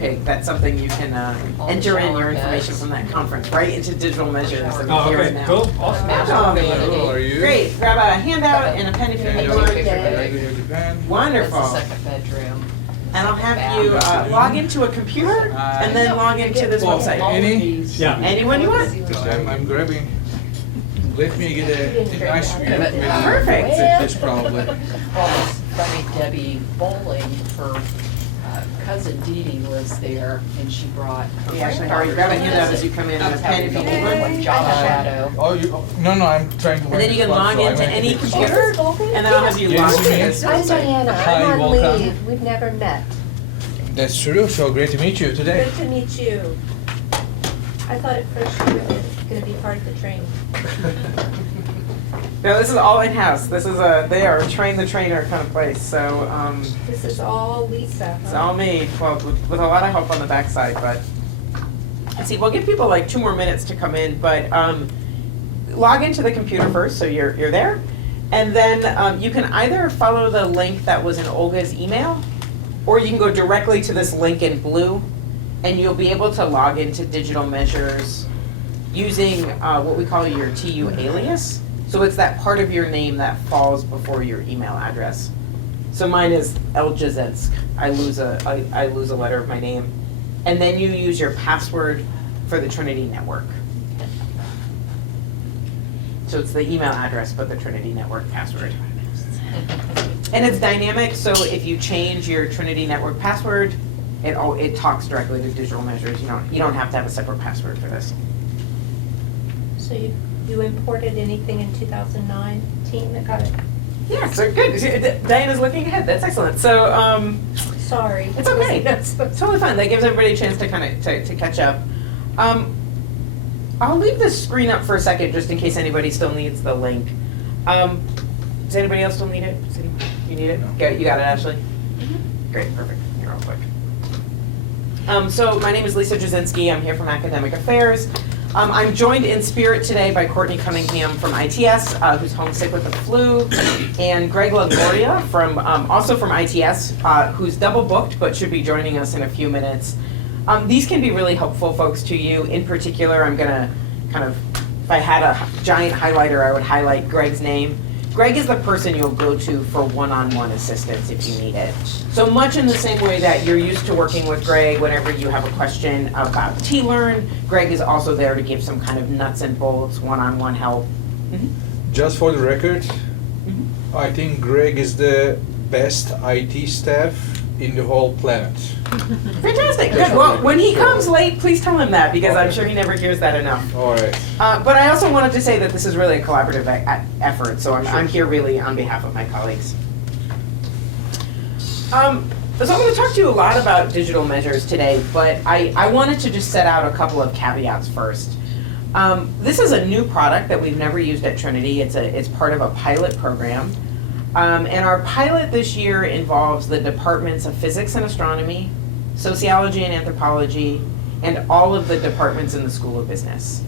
pig. That's something you can enter in your information from that conference right into digital measures. And Oh, here okay, and now. cool, awesome. Hello, how are you? Great. Grab a handout and a pen if you need one. Japan. Wonderful. That's the second bedroom. And I'll have you log into a computer and then log into this website. Any? Yeah. Anyone you want. I'm grabbing. Let me get a nice view. Perfect. This probably. Well, it's funny, Debbie Bowling, her cousin Dee Dee was there, and she brought. Yeah, actually, Harry, grab a handout as you come in and a pen if you need one. Java Shadow. Oh, you? No, I'm trying to. And then you can log into any computer, and then I'll have you Yes. log into this I'm website. Diana, Hi, I'm on welcome. leave, we've never met. That's true. So great to meet you today. Good to meet you. I thought at first you were gonna be part of the train. No, this is all in-house. This is they are a train the trainer kind of place, so, This is all Lisa, it's huh? all me, well, with a lot of help on the backside, but. Let's see, we'll give people like 2 more minutes to come in, but, log into the computer first, so you're there. And then, you can either follow the link that was in Olga's email, or you can go directly to this link in blue, and you'll be able to log into Digital Measures using what we call your TU alias. So it's that part of your name that falls before your email address. So mine is Eljazensk. I lose a letter of my name. And then you use your password for the Trinity Network. So it's the email address, but the Trinity Network password. And it's dynamic, so if you change your Trinity Network password, it talks directly to Digital Measures. You don't have to have a separate password for this. So you imported anything in 2019 that got it? Yeah, so good. Diana's looking ahead. That's excellent. So Sorry. it's okay. That's totally fine. That gives everybody a chance to kind of to catch up. I'll leave this screen up for a second just in case anybody still needs the link. Does anybody else still need it? You need it? No. You got it, Ashley? Great, perfect. Here, real quick. So my name is Lisa Jasinski. I'm here from Academic Affairs. I'm joined in spirit today by Courtney Cunningham from ITS, who's homesick with the flu, and Greg LaGloria from also from ITS, who's double booked but should be joining us in a few minutes. These can be really helpful, folks, to you. In particular, I'm gonna kind of, if I had a giant highlighter, I would highlight Greg's name. Greg is the person you'll go to for one-on-one assistance if you need it. So much in the same way that you're used to working with Greg whenever you have a question about T-Learn, Greg is also there to give some kind of nuts and bolts, one-on-one help. Just for the record, I think Greg is the best IT staff in the whole planet. Fantastic, good. Well, when he comes late, please tell him that, because I'm sure he never hears that enough. All right. But I also wanted to say that this is really a collaborative effort, so I'm here really on behalf of my colleagues. So I'm going to talk to you a lot about Digital Measures today, but I wanted to just set out a couple of caveats first. This is a new product that we've never used at Trinity. It's part of a pilot program. And our pilot this year involves the departments of physics and astronomy, sociology and anthropology, and all of the departments in the School of Business.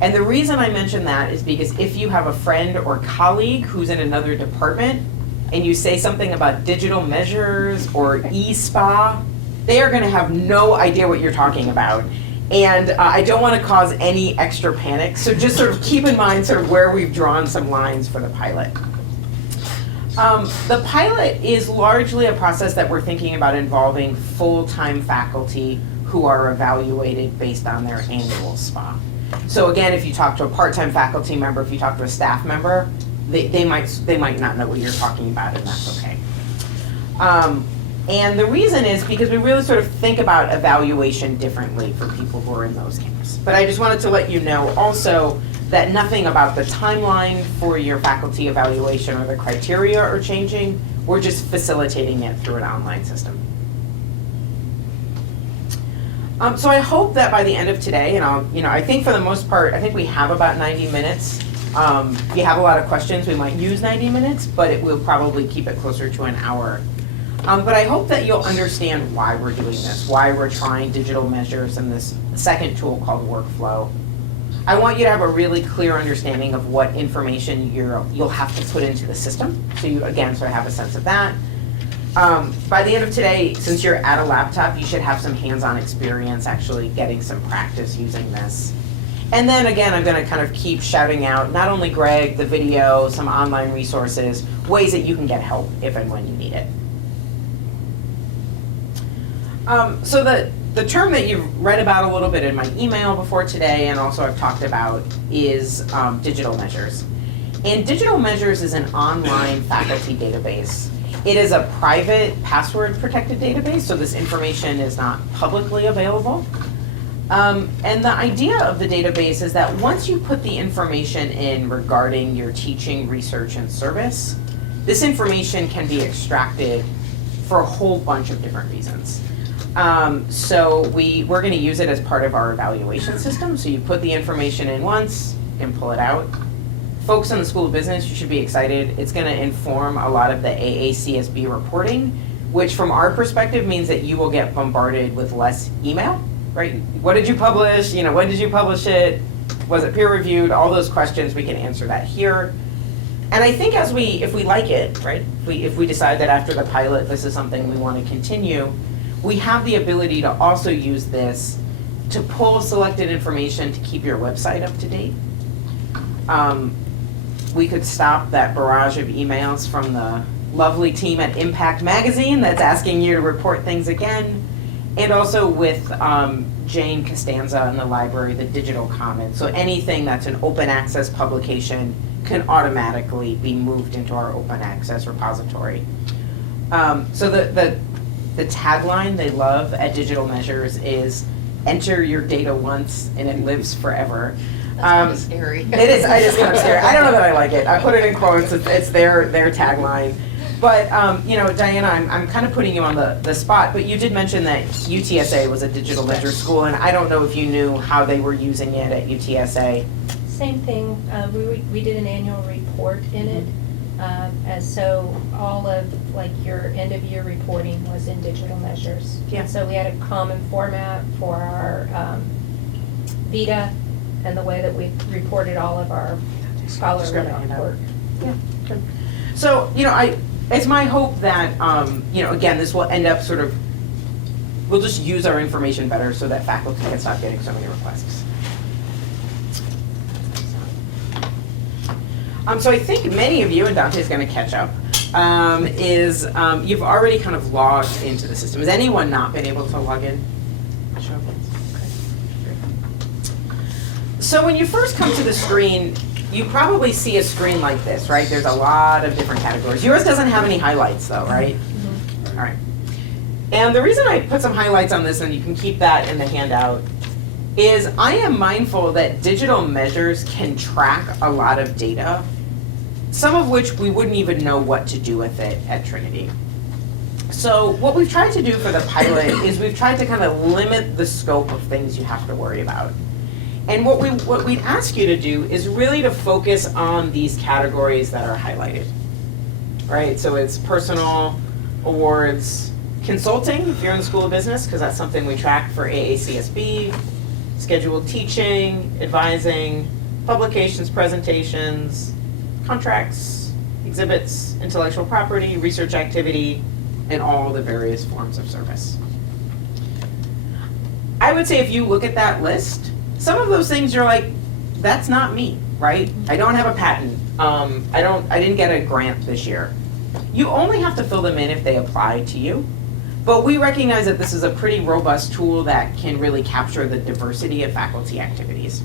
And the reason I mention that is because if you have a friend or colleague who's in another department and you say something about Digital Measures or eSPA, they are going to have no idea what you're talking about. And I don't want to cause any extra panic, so just sort of keep in mind sort of where we've drawn some lines for the pilot. The pilot is largely a process that we're thinking about involving full-time faculty who are evaluated based on their annual SPA. So again, if you talk to a part-time faculty member, if you talk to a staff member, they might not know what you're talking about, and that's okay. And the reason is because we really sort of think about evaluation differently for people who are in those camps. But I just wanted to let you know also that nothing about the timeline for your faculty evaluation or the criteria are changing. We're just facilitating it through an online system. So I hope that by the end of today, and I think for the most part, I think we have about 90 minutes. If you have a lot of questions, we might use 90 minutes, but it will probably keep it closer to an hour. But I hope that you'll understand why we're doing this, why we're trying Digital Measures and this second tool called Workflow. I want you to have a really clear understanding of what information you'll have to put into the system. So you, again, sort of have a sense of that. By the end of today, since you're at a laptop, you should have some hands-on experience actually getting some practice using this. And then again, I'm gonna kind of keep shouting out, not only Greg, the video, some online resources, ways that you can get help if and when you need it. So the term that you've read about a little bit in my email before today, and also I've talked about, is digital measures. And digital measures is an online faculty database. It is a private password protected database, so this information is not publicly available. And the idea of the database is that once you put the information in regarding your teaching, research, and service, this information can be extracted for a whole bunch of different reasons. So we're gonna use it as part of our evaluation system. So you put the information in once and pull it out. Folks in the School of Business, you should be excited. It's gonna inform a lot of the AACSB reporting, which from our perspective means that you will get bombarded with less email, right? What did you publish? You know, when did you publish it? Was it peer reviewed? All those questions, we can answer that here. And I think if we like it, right? If we decide that after the pilot, this is something we want to continue, we have the ability to also use this to pull selected information to keep your website up to date. We could stop that barrage of emails from the lovely team at Impact Magazine that's asking you to report things again. And also with Jane Costanza in the library, the Digital Commons. So anything that's an open access publication can automatically be moved into our open access repository. So the tagline they love at Digital Measures is enter your data once and it lives forever. That's kind of scary. It is kind of scary. I don't know that I like it. I put it in quotes. It's their tagline. But, you know, Diana, I'm kind of putting you on the spot, but you did mention that UTSA was a digital measure school, and I don't know if you knew how they were using it at UTSA. Same thing, we did an annual report in it. And so all of like your end of year reporting was in digital measures. Yeah. So we had a common format for our VITA and the way that we reported all of our scholarly work. Yeah. Good. So, you know, it's my hope that, you know, again, this will end up sort of, we'll just use our information better so that faculty can stop getting so many requests. So I think many of you, and Dante's going to catch up, you've already kind of logged into the system. Has anyone not been able to log in? Show of hands. Okay. Great. So when you first come to the screen, you probably see a screen like this, right? There's a lot of different categories. Yours doesn't have any highlights though, right? Mm-hmm. All right. And the reason I put some highlights on this, and you can keep that in the handout, is I am mindful that digital measures can track a lot of data, some of which we wouldn't even know what to do with it at Trinity. So what we've tried to do for the pilot is we've tried to kind of limit the scope of things you have to worry about. And what we'd ask you to do is really to focus on these categories that are highlighted, right? So it's personal, awards, consulting, if you're in the School of Business, because that's something we track for AACSB, scheduled teaching, advising, publications, presentations, contracts, exhibits, intellectual property, research activity, and all the various forms of service. I would say if you look at that list, some of those things you're like, that's not me, right? I don't have a patent. I didn't get a grant this year. You only have to fill them in if they apply to you. But we recognize that this is a pretty robust tool that can really capture the diversity of faculty activities.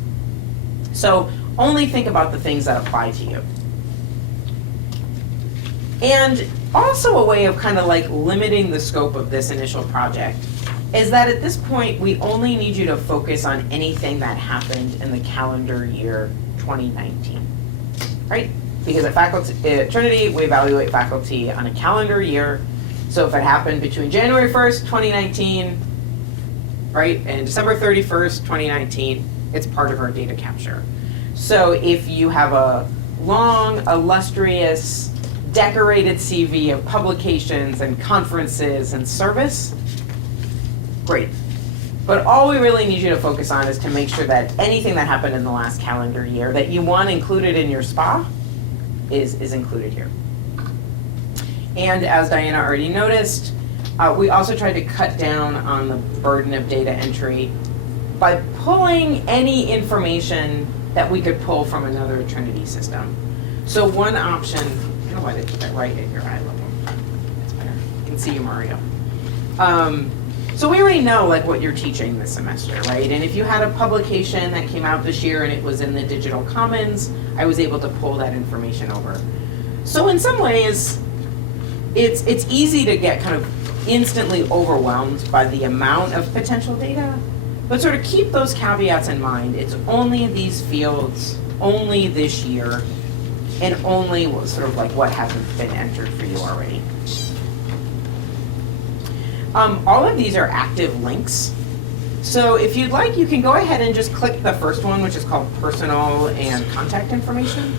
So only think about the things that apply to you. And also a way of kind of like limiting the scope of this initial project is that at this point, we only need you to focus on anything that happened in the calendar year 2019, right? Because at Trinity, we evaluate faculty on a calendar year. So if it happened between January 1st, 2019, right, and December 31st, 2019, it's part of our data capture. So if you have a long, illustrious, decorated CV of publications and conferences and service, great. But all we really need you to focus on is to make sure that anything that happened in the last calendar year that you want included in your SPA is included here. And as Diana already noticed, we also tried to cut down on the burden of data entry by pulling any information that we could pull from another Trinity system. So one option, I don't know why they put that right at your eye level. That's better. You can see you, Mario. So we already know like what you're teaching this semester, right? And if you had a publication that came out this year and it was in the Digital Commons, I was able to pull that information over. So in some ways, it's easy to get kind of instantly overwhelmed by the amount of potential data, but sort of keep those caveats in mind. It's only these fields, only this year, and only sort of like what hasn't been entered for you already. All of these are active links. So if you'd like, you can go ahead and just click the first one, which is called personal and contact information.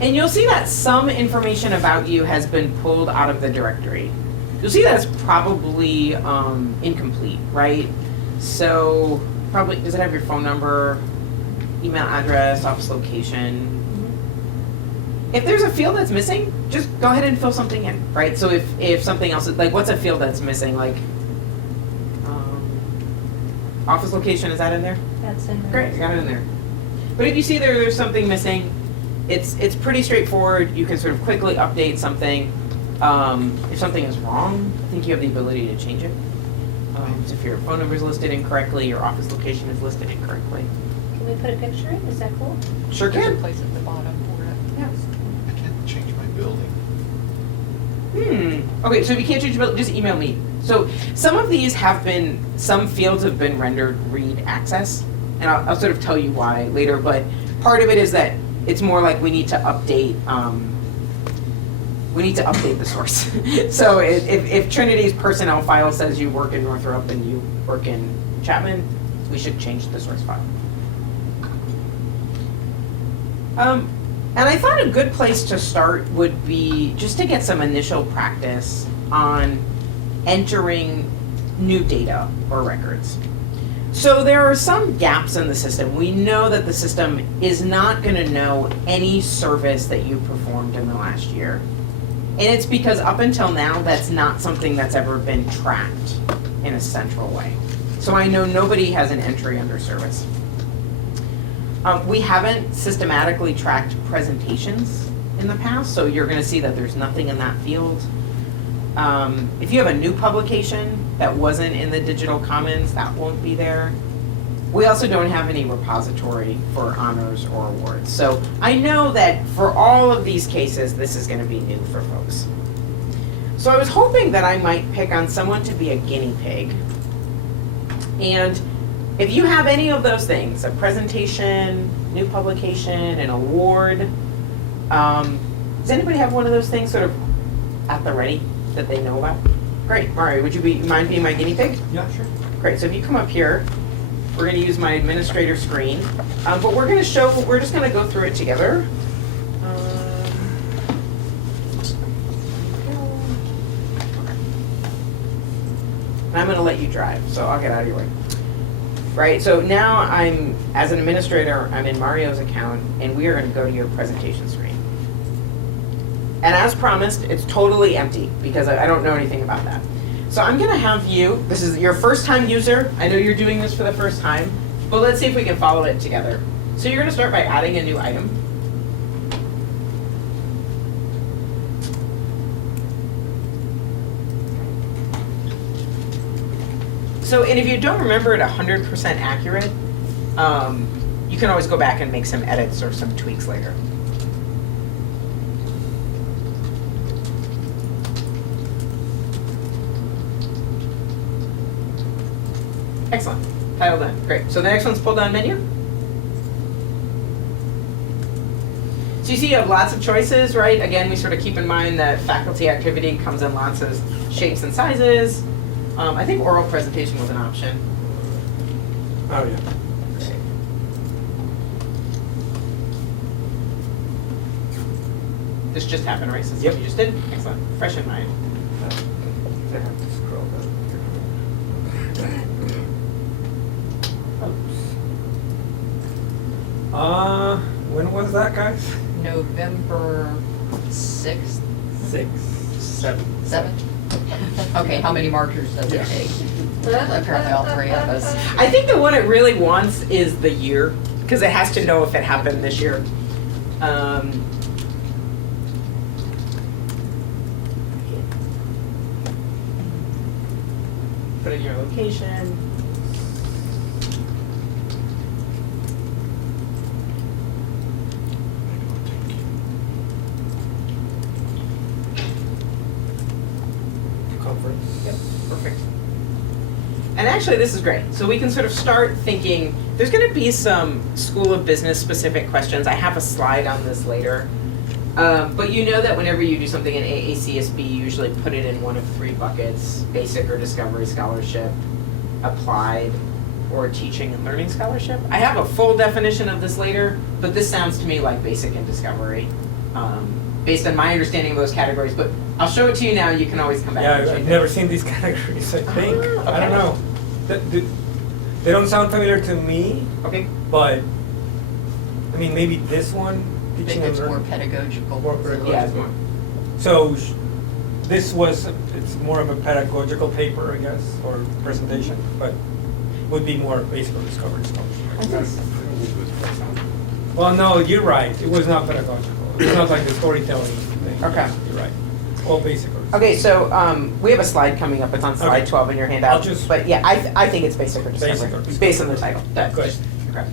And you'll see that some information about you has been pulled out of the directory. You'll see that it's probably incomplete, right? So probably, does it have your phone number, email address, office location? If there's a field that's missing, just go ahead and fill something in, right? So if something else is, like what's a field that's missing? Like office location, is that in there? That's in there. Great, I got it in there. But if you see there's something missing, it's pretty straightforward. You can sort of quickly update something. If something is wrong, I think you have the ability to change it. So if your phone number is listed incorrectly, your office location is listed incorrectly. Can we put a picture in? Is that cool? Sure There's a can. place at the bottom for it. Yeah. I can't change my building. Okay, so if you can't change your building, just email me. So some of these some fields have been rendered read access, and I'll sort of tell you why later, but part of it is that it's more like we need to update the source. So if Trinity's personnel file says you work in Northrop and you work in Chapman, we should change the source file. And I thought a good place to start would be just to get some initial practice on entering new data or records. So there are some gaps in the system. We know that the system is not going to know any service that you performed in the last year. And it's because up until now, that's not something that's ever been tracked in a central way. So I know nobody has an entry under service. We haven't systematically tracked presentations in the past, so you're going to see that there's nothing in that field. If you have a new publication that wasn't in the Digital Commons, that won't be there. We also don't have any repository for honors or awards. So I know that for all of these cases, this is going to be new for folks. So I was hoping that I might pick on someone to be a guinea pig. And if you have any of those things, a presentation, new publication, an award, does anybody have one of those things sort of at the ready that they know about? Great, Mario, would you mind being my guinea pig? Yeah, sure. Great, so if you come up here, we're gonna use my administrator screen, but we're just gonna go through it together. And I'm gonna let you drive, so I'll get out of your way. Right, so now as an administrator, I'm in Mario's account, and we are gonna go to your presentation screen. And as promised, it's totally empty, because I don't know anything about that. So I'm gonna have you, this is your first time user, I know you're doing this for the first time, but let's see if we can follow it together. So you're gonna start by adding a new item. So, and if you don't remember it 100% accurate, you can always go back and make some edits or some tweaks later. Excellent. Title done. Great. So the next one's pull down menu. So you see you have lots of choices, right? Again, we sort of keep in mind that faculty activity comes in lots of shapes and sizes. I think oral presentation was an option. Oh, yeah. Great. This just happened, right? Since Yep. you just did? Excellent. Fresh in mind. I have to scroll down. When was that, guys? November 6th 6, 7. 7? Okay, how many markers does it take? Apparently all 3 of us. I think the one it really wants is the year, because it has to know if it happened this year. Put in your location. Conference. Yep, perfect. And actually, this is great. So we can sort of start thinking, there's gonna be some School of Business specific questions. I have a slide on this later. But you know that whenever you do something in AACSB, you usually put it in one of 3 buckets: basic or discovery scholarship, applied, or teaching and learning scholarship. I have a full definition of this later, but this sounds to me like basic and discovery, based on my understanding of those categories. But I'll show it to you now. You can always come back. and Yeah, change I've it. never seen these categories, I think. Ah, I don't okay. know. They don't sound familiar to me, Okay. but, I mean, maybe this one, I think teaching and it's more learning. pedagogical. More so- pedagogical. Yeah, it's more. So this was, it's more of a pedagogical paper, I guess, or presentation, but would be more basic or discovery scholarship. Well, no, you're right. It was not pedagogical. It's not like the storytelling thing. Okay. You're right. All basic or. Okay, so we have a slide coming up. It's on slide Okay. 12 in your handout. I'll just- But yeah, I think it's basic or discovery. Basic or discovery. Based on the title. Good. Okay.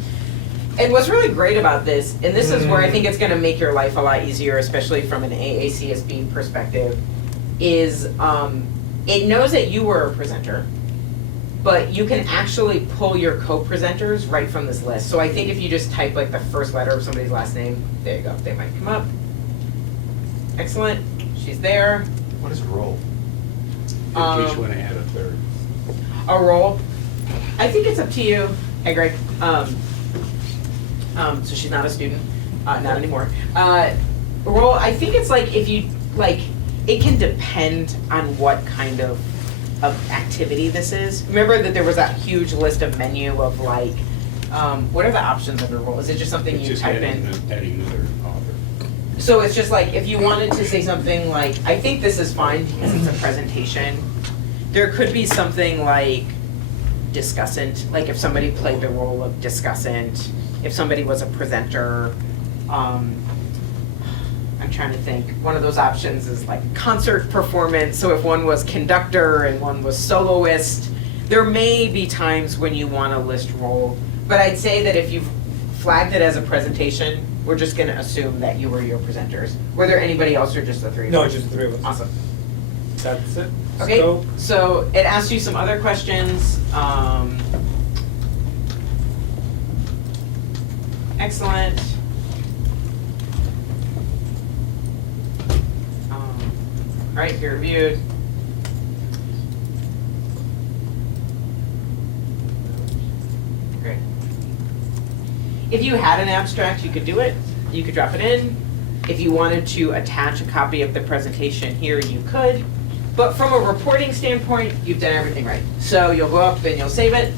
And what's really great about this, and this is where I Mm. think it's going to make your life a lot easier, especially from an AACSB perspective, is it knows that you were a presenter, but you can actually pull your co-presenters right from this list. So I think if you just type like the first letter of somebody's last name, there you go, they might come up. Excellent, she's there. What is a role? In case you want to add a third. A role. I think it's up to you. Hey, Greg. So she's not a student, not anymore. Role. I think it's like if you like. It can depend on what kind of activity this is. Remember that there was that huge list of menu of like, what are the options under role? Is it just something It's you just type adding, in? adding another author. So it's just like, if you wanted to say something like, I think this is fine because it's a presentation. There could be something like discussant, like if somebody played the role of discussant, if somebody was a presenter. I'm trying to think, one of those options is like concert performance, so if one was conductor and one was soloist. There may be times when you want to list role, but I'd say that if you've flagged it as a presentation, we're just gonna assume that you were your presenters. Were there anybody else or just the 3 of No, you? just the 3 of us. Awesome. That's it. Okay, Scope. so it asks you some other questions. Excellent. All right, peer reviewed. Great. If you had an abstract, you could do it. You could drop it in. If you wanted to attach a copy of the presentation here, you could. But from a reporting standpoint, you've done everything right. So you'll go up and you'll save it.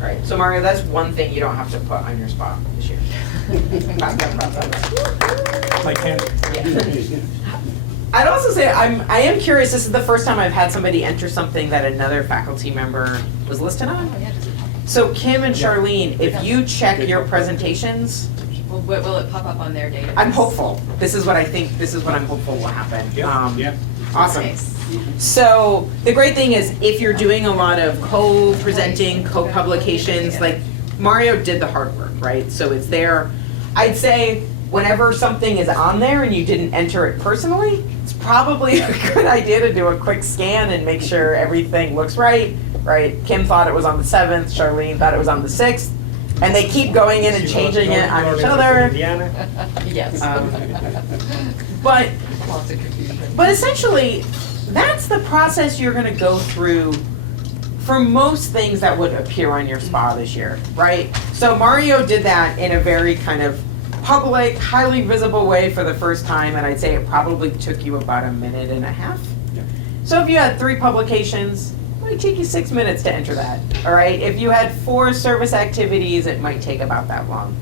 All right, so Mario, that's one thing you don't have to put on your spot this year. My pen. Yeah. I'd also say I am curious, this is the first time I've had somebody enter something that another faculty member was listed on. Oh, yeah, does it pop up? So Kim and Charlene, if you check your presentations, Will it pop up on their database? I'm hopeful. This is what I think, this is what I'm hopeful will happen. Yeah. Awesome. Nice. So the great thing is if you're doing a lot of co-presenting, co-publications, like Mario did the hard work, right? So it's there. I'd say whenever something is on there and you didn't enter it personally, it's probably a good idea to do a quick scan and make sure everything looks right, right? Kim thought it was on the 7th, Charlene thought it was on the 6th, and they keep going in and changing it on each other. Indiana. Yes. But Lots of confusion. But essentially, that's the process you're gonna go through for most things that would appear on your SPA this year, right? So Mario did that in a very kind of public, highly visible way for the first time, and I'd say it probably took you about a minute and a half. Yeah. So if you had 3 publications, it might take you 6 minutes to enter that, all right? If you had 4 service activities, it might take about that long.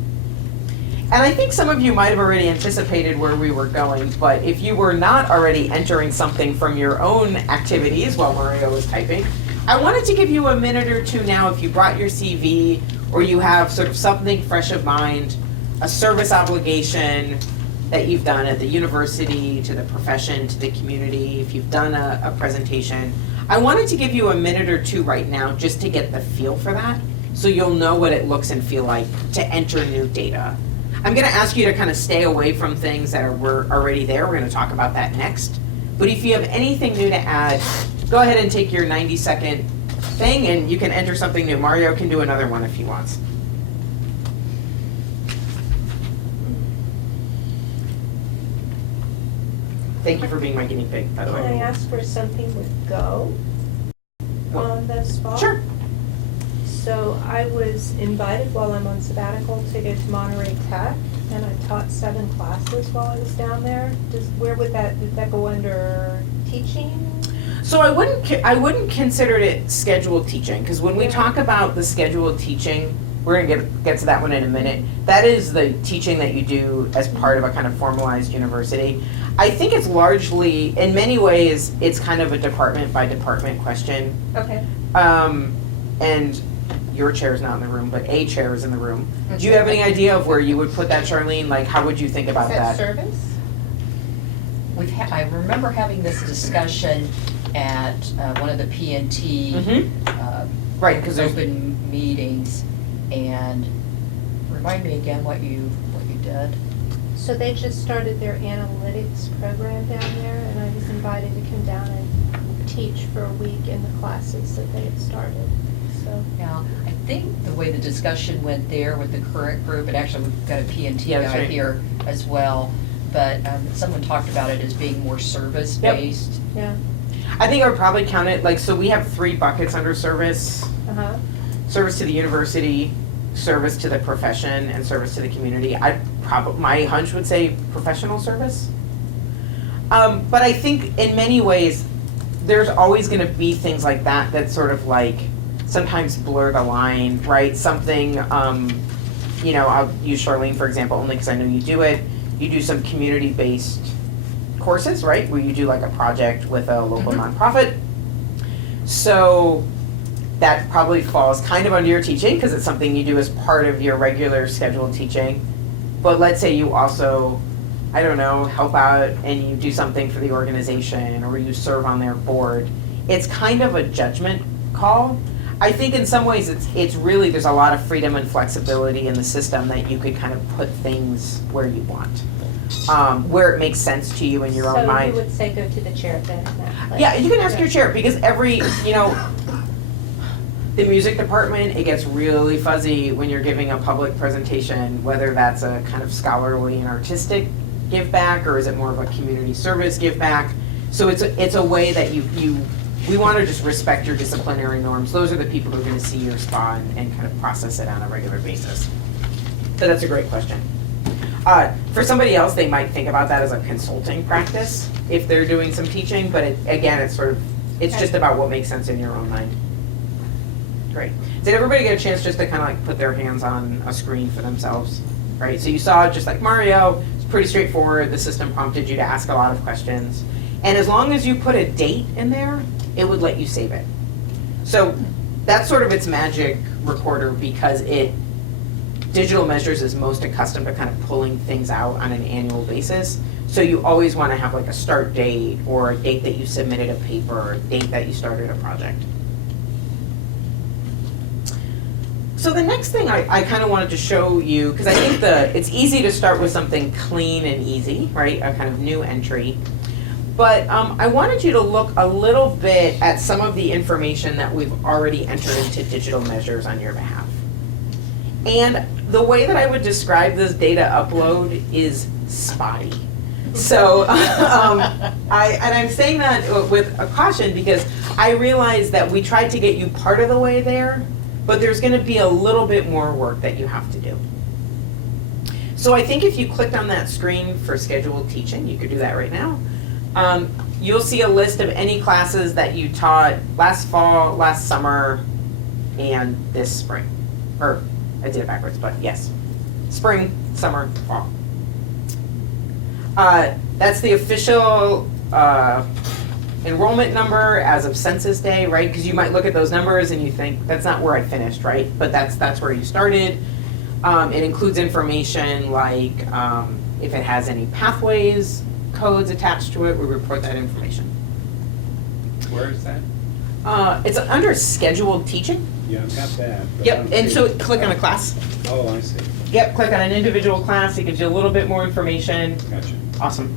And I think some of you might have already anticipated where we were going, but if you were not already entering something from your own activities while Mario was typing, I wanted to give you a minute or two now if you brought your CV or you have sort of something fresh of mind, a service obligation that you've done at the university, to the profession, to the community, if you've done a presentation. I wanted to give you a minute or two right now just to get the feel for that, so you'll know what it looks and feel like to enter new data. I'm gonna ask you to kind of stay away from things that were already there. We're gonna talk about that next. But if you have anything new to add, go ahead and take your 90-second thing and you can enter something new. Mario can do another one if he wants. Thank you for being my guinea pig, by the Can I way. ask where something would go on the spot? Sure. So I was invited while I'm on sabbatical to go to Monterey Tech, and I taught 7 classes while I was down there. Would that go under teaching? So I wouldn't consider it scheduled teaching, because when we Yeah. talk about the scheduled teaching, we're gonna get to that one in a minute. That is the teaching that you do as part of a kind of formalized university. I think it's largely, in many ways, it's kind of a department by department question. Okay. And your chair is not in the room, but a chair is in the room. Do you have any idea of where you would put that, Charlene? Like, how would you think about Is that that? service? I remember having this discussion at one of the PNT Mhm. Right, because there's open meetings, and remind me again what you did. So they just started their analytics program down there, and I was invited to come down and teach for a week in the classes that they had started, so. Now, I think the way the discussion went there with the current group, and actually we've got a PNT Yeah, that's guy right. here as well, but someone talked about it as being more service-based. Yeah, I think I would probably count it, like, so we have 3 buckets under service. uh-huh. Service to the university, service to the profession, and service to the community. My hunch would say professional service. But I think in many ways, there's always gonna be things like that that sort of like sometimes blur the line, right? Something, I'll use Charlene for example, only because I know you do it. You do some community-based courses, right? Where you do like a project with a local nonprofit. So that probably falls kind of under your teaching because it's something you do as part of your regular scheduled teaching. But let's say you also, I don't know, help out and you do something for the organization or you serve on their board. It's kind of a judgment call. I think in some ways it's really, there's a lot of freedom and flexibility in the system that you could kind of put things where you want. Where it makes sense to you in your own mind. So you would say go to the chair then in that place? Yeah, you can ask your chair, because the music department, it gets really fuzzy when you're giving a public presentation, whether that's a kind of scholarly and artistic give back, or is it more of a community service give back? So it's a way that we want to just respect your disciplinary norms. Those are the people who are going to see your spa and kind of process it on a regular basis. So that's a great question. For somebody else, they might think about that as a consulting practice if they're doing some teaching, but it's just about what makes sense in your own mind. Great. Did everybody get a chance just to kind of like put their hands on a screen for themselves? Right, so you saw just like Mario, it's pretty straightforward. The system prompted you to ask a lot of questions. And as long as you put a date in there, it would let you save it. So that's sort of its magic recorder, because Digital Measures is most accustomed to kind of pulling things out on an annual basis. So you always want to have like a start date or a date that you submitted a paper or a date that you started a project. So the next thing I kind of wanted to show you, because I think it's easy to start with something clean and easy, right? A kind of new entry. But I wanted you to look a little bit at some of the information that we've already entered into Digital Measures on your behalf. And the way that I would describe this data upload is spotty. So, I'm saying that with a caution because I realize that we tried to get you part of the way there, but there's gonna be a little bit more work that you have to do. So I think if you clicked on that screen for scheduled teaching, you could do that right now. You'll see a list of any classes that you taught last fall, last summer, and this spring. Or, I did it backwards, but yes. Spring, summer, fall. That's the official enrollment number as of Census Day, right? Because you might look at those numbers and you think, that's not where I finished, right? But that's where you started. It includes information like if it has any pathways, codes attached to it, we report that information. Where is that? It's under scheduled teaching. Yeah, I've got that. but I Yep, don't and see so it. click on a class. Oh, I see. Yep, click on an individual class, it gives you a little bit more information. Gotcha. Awesome.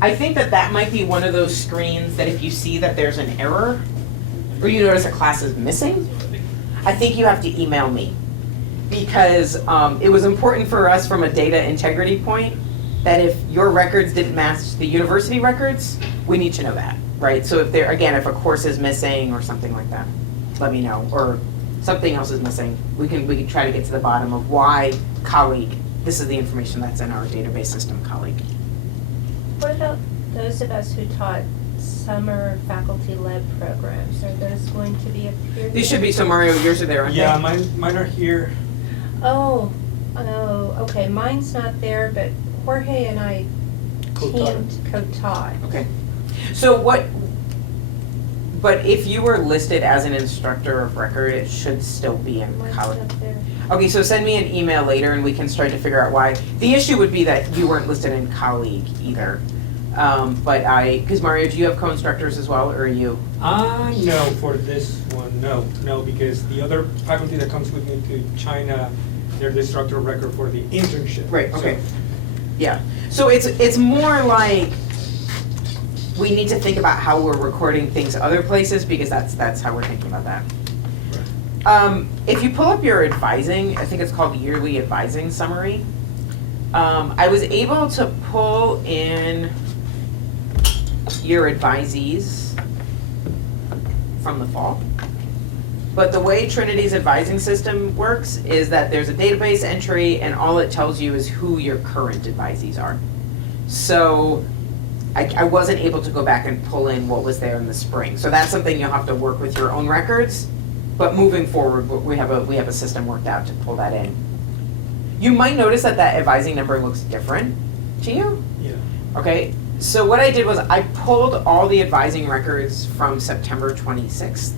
I think that might be one of those screens that if you see that there's an error, or you notice a class is missing, I think you have to email me. Because it was important for us from a data integrity point, that if your records didn't match the university records, we need to know that, right? So if there, again, if a course is missing or something like that, let me know, or something else is missing, we can try to get to the bottom of why colleague, this is the information that's in our database system, colleague. What about those of us who taught summer faculty-led programs? Are those going to be appearing? These should be, so Mario, yours are there, aren't they? Yeah, mine are here. Oh, okay, mine's not there, but Jorge and I Co-taught. co-taught. Okay. So but if you were listed as an instructor of record, it should still be in Mine's college. not there. Okay, so send me an email later and we can start to figure out why. The issue would be that you weren't listed in colleague either. Because Mario, do you have co-instructors as well, or are you? No, for this one, no, because the other faculty that comes with me to China, they're the instructor of record for the internship. Right, So- okay. Yeah, so it's more like, we need to think about how we're recording things other places, because that's how we're thinking about that. If you pull up your advising, I think it's called yearly advising summary, I was able to pull in your advisees from the fall. But the way Trinity's advising system works is that there's a database entry and all it tells you is who your current advisees are. So I wasn't able to go back and pull in what was there in the spring. So that's something you'll have to work with your own records. But moving forward, we have a system worked out to pull that in. You might notice that advising number looks different to you. Yeah. Okay, so what I did was I pulled all the advising records from September 26th.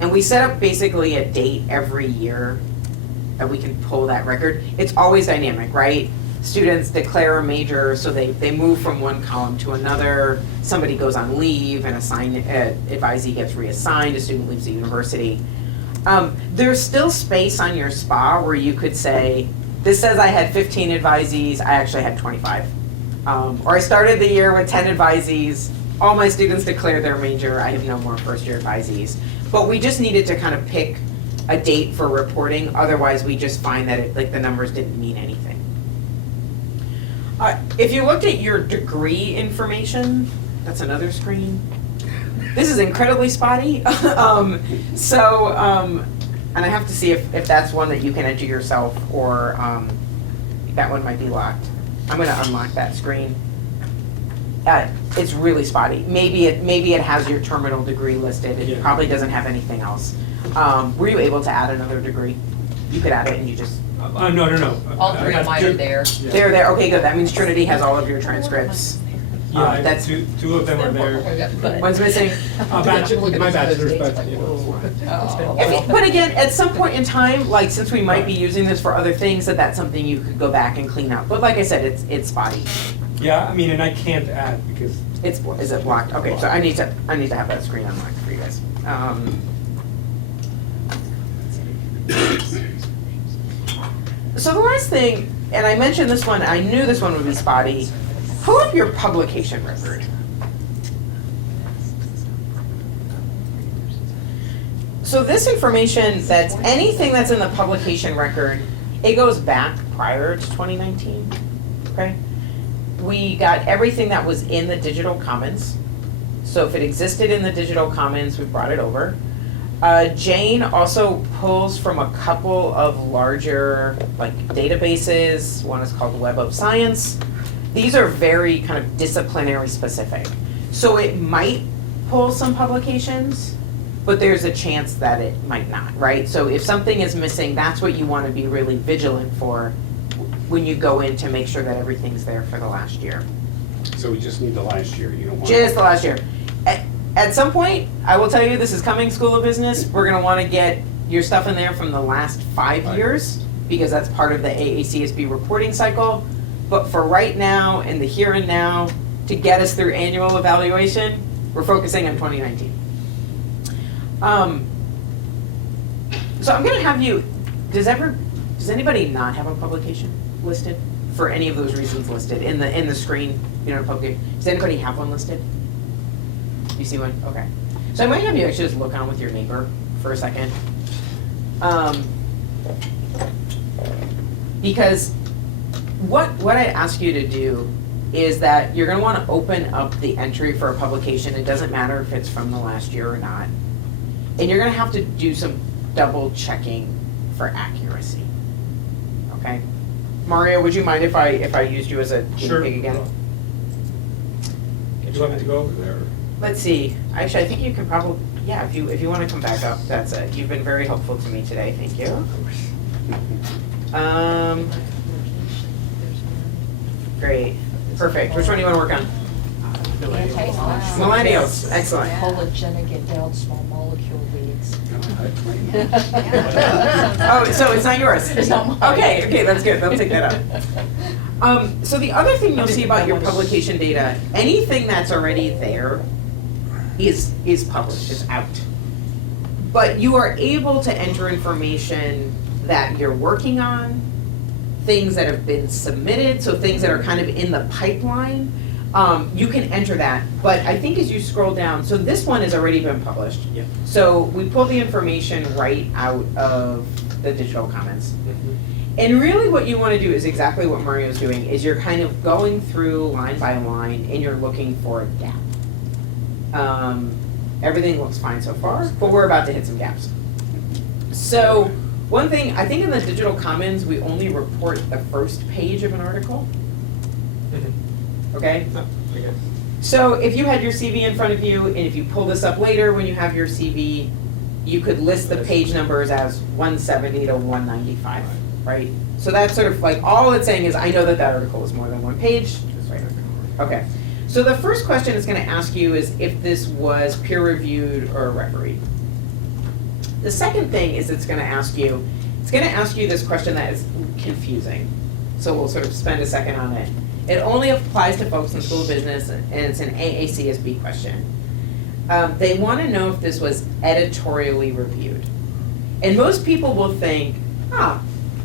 And we set up basically a date every year that we can pull that record. It's always dynamic, right? Students declare a major, so they move from one column to another. Somebody goes on leave, and advisee gets reassigned, a student leaves the university. There's still space on your SPA where you could say, this says I had 15 advisees, I actually had 25. Or I started the year with 10 advisees, all my students declared their major, I have no more first year advisees. But we just needed to kind of pick a date for reporting, otherwise we just find that the numbers didn't mean anything. If you looked at your degree information, that's another screen. This is incredibly spotty. And I have to see if that's one that you can enter yourself, or that one might be locked. I'm gonna unlock that screen. It's really spotty. Maybe it has your terminal degree listed. It Yeah. probably doesn't have anything else. Were you able to add another degree? You could add it and you just, No. All I three have of mine two- are there. they're there, okay, good. That means Trinity has all of your transcripts. Yeah, I that's- have two of them are there. One's missing. My bachelor's, but, you know. Oh. But again, at some point in time, like since we might be using this for other things, that's something you could go back and clean up. But like I said, it's spotty. Yeah, I mean, and I can't add because, Is it blocked? Okay, so I need to have that screen unlocked for you guys. So the last thing, and I mentioned this one, I knew this one would be spotty. Pull up your publication record. So this information, that's anything that's in the publication record, it goes back prior to 2019, okay? We got everything that was in the digital commons. So if it existed in the digital commons, we brought it over. Jane also pulls from a couple of larger databases. One is called Web of Science. These are very kind of disciplinary specific. So it might pull some publications, but there's a chance that it might not, right? So if something is missing, that's what you want to be really vigilant for, when you go in to make sure that everything's there for the last year. So we just need the last year, you don't want. Just the last year. At some point, I will tell you, this is coming, School of Business, we're gonna wanna get your stuff in there from the last 5 years, because that's part of the AACSB reporting cycle. But for right now, in the here and now, to get us through annual evaluation, we're focusing on 2019. So I'm gonna have you, does anybody not have a publication listed for any of those reasons listed in the screen, publication? Does anybody have one listed? You see one? Okay. So I might have you actually just look on with your neighbor for a second. Because what I ask you to do is that you're gonna wanna open up the entry for a publication. It doesn't matter if it's from the last year or not. And you're gonna have to do some double checking for accuracy. Okay? Mario, would you mind if I used you as a guinea Sure. pig again? Do you want me to go over there? Let's see. Actually, I think you can probably, yeah, if you want to come back up, that's it. You've been very helpful to me today. Thank you. Great. Perfect. Which one do you want to work on? Millennials. Excellent. Polygenic endowed small molecule leads. Oh, so it's not yours? It's not mine. Okay, that's good. They'll take that out. So the other thing you'll see about your publication data, anything that's already there is published, is out. But you are able to enter information that you're working on, things that have been submitted, so things that are kind of in the pipeline. You can enter that, but I think as you scroll down, so this one has already been published. Yep. So we pull the information right out of the digital commons. And really what you want to do is exactly what Mario's doing, is you're kind of going through line by line and you're looking for a gap. Everything looks fine so far, but we're about to hit some gaps. So one thing, I think in the digital commons, we only report the first page of an article, okay? No, I guess. So if you had your CV in front of you, and if you pull this up later when you have your CV, you could list the page numbers as 170 to 195, right? So that's sort of like, all it's saying is, I know that article is more than one page. Right. Okay. So the first question it's gonna ask you is if this was peer-reviewed or refereed. The second thing is it's gonna ask you this question that is confusing. So we'll sort of spend a second on it. It only applies to folks in School of Business, and it's an AACSB question. They wanna know if this was editorially reviewed. And most people will think,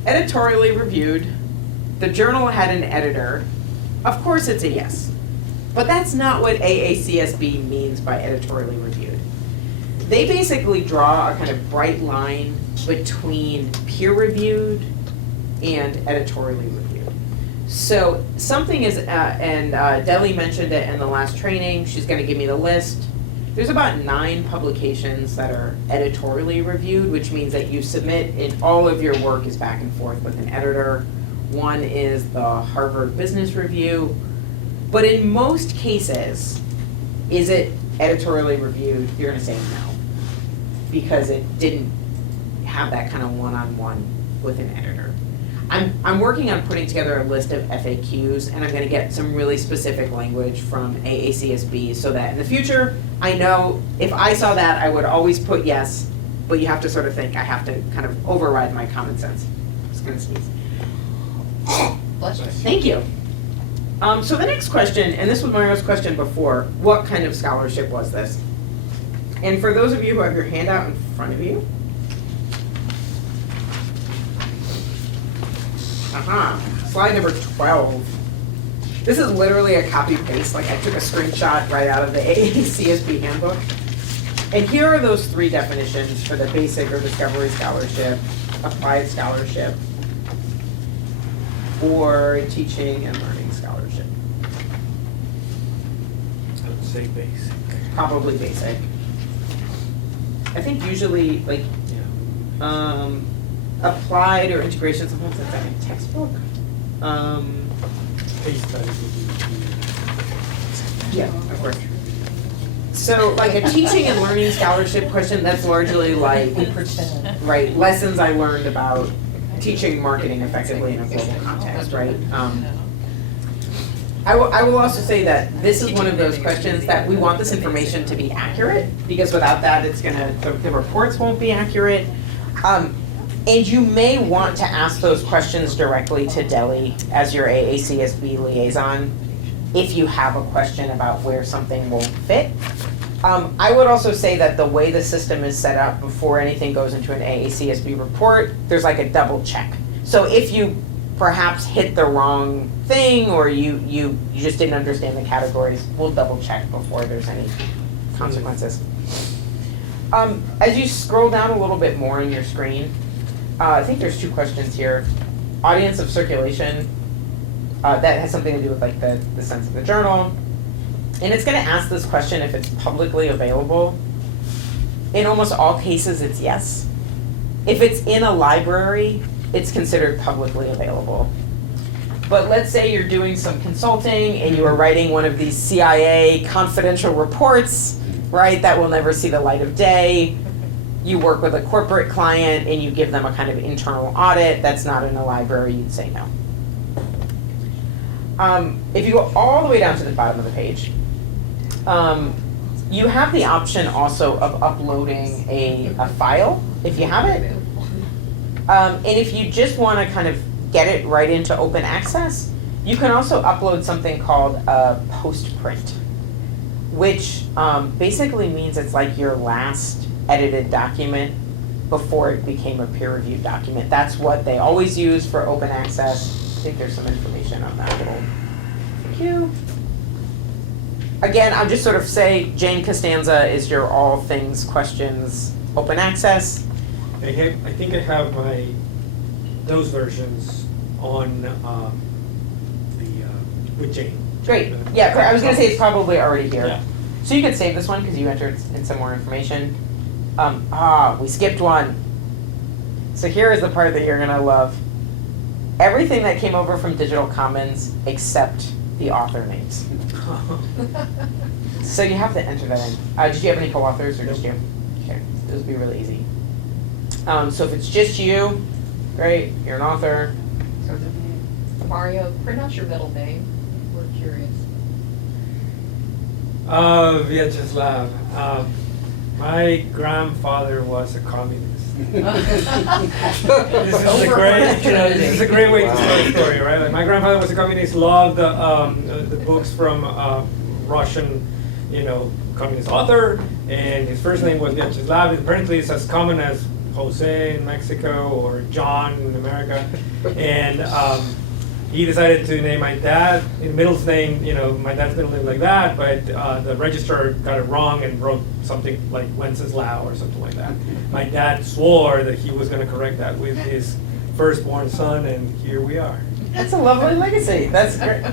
editorially reviewed, the journal had an editor, of course it's a yes. But that's not what AACSB means by editorially reviewed. They basically draw a kind of bright line between peer-reviewed and editorially reviewed. So something is, and Deli mentioned it in the last training, she's gonna give me the list. There's about 9 publications that are editorially reviewed, which means that you submit, and all of your work is back and forth with an editor. One is the Harvard Business Review. But in most cases, is it editorially reviewed? You're gonna say no, because it didn't have that kind of one-on-one with an editor. I'm working on putting together a list of FAQs, and I'm gonna get some really specific language from AACSB so that in the future, I know if I saw that, I would always put yes, but you have to sort of think, I have to kind of override my common sense. I'm just gonna sneeze. Bless you. Thank you. So the next question, and this was Mario's question before, what kind of scholarship was this? And for those of you who have your handout in front of you. Slide number 12. This is literally a copy paste, like I took a screenshot right out of the AACSB handbook. And here are those 3 definitions for the basic or discovery scholarship, applied scholarship, or teaching and learning scholarship. I would say basic. Probably basic. I think usually like applied or integration, sometimes it's like a textbook. Case study would be. Yeah, of course. So like a teaching and learning scholarship question, that's largely like, We pretend. right, lessons I learned about teaching marketing effectively in a global context, right? I will also say that this is one of those questions that we want this information to be accurate, because without that, the reports won't be accurate. And you may want to ask those questions directly to Delhi as your AACSB liaison if you have a question about where something won't fit. I would also say that the way the system is set up before anything goes into an AACSB report, there's like a double check. So if you perhaps hit the wrong thing or you just didn't understand the categories, we'll double check before there's any consequences. As you scroll down a little bit more on your screen, I think there's 2 questions here. Audience of circulation, that has something to do with like the sense of the journal. And it's gonna ask this question if it's publicly available. In almost all cases, it's yes. If it's in a library, it's considered publicly available. But let's say you're doing some consulting and you are writing one of these CIA confidential reports, right, that will never see the light of day. You work with a corporate client and you give them a kind of internal audit that's not in a library, you'd say no. If you go all the way down to the bottom of the page, you have the option also of uploading a file, if you have it. And if you just want to kind of get it right into open access, you can also upload something called a post-print, which basically means it's like your last edited document before it became a peer-reviewed document. That's what they always use for open access. I think there's some information on that little queue. Again, I'll just sort of say Jane Costanza is your all things questions open access. I think I have those versions on with Jane. Great. Yeah, I was gonna say it's probably already here. Yeah. So you could save this one because you entered in some more information. We skipped one. So here is the part that you're gonna love. Everything that came over from Digital Commons except the author names. So you have to enter that in. Did you have any co-authors or just you? Okay, this would be really easy. So if it's just you, great, you're an author. So Mario, pronounce your middle name, we're curious. Vyacheslav. My grandfather was a communist. This is a great way to tell the story, right? Like my grandfather was a communist, loved the books from Russian, communist author, and his first name was Vyacheslav. Apparently, it's as common as Jose in Mexico or John in America, and he decided to name my dad in middle's name, my dad's middle name like that, but the registrar got it wrong and wrote something like Wenceslao or something like that. My dad swore that he was going to correct that with his firstborn son, and here we are. That's a lovely legacy. That's great.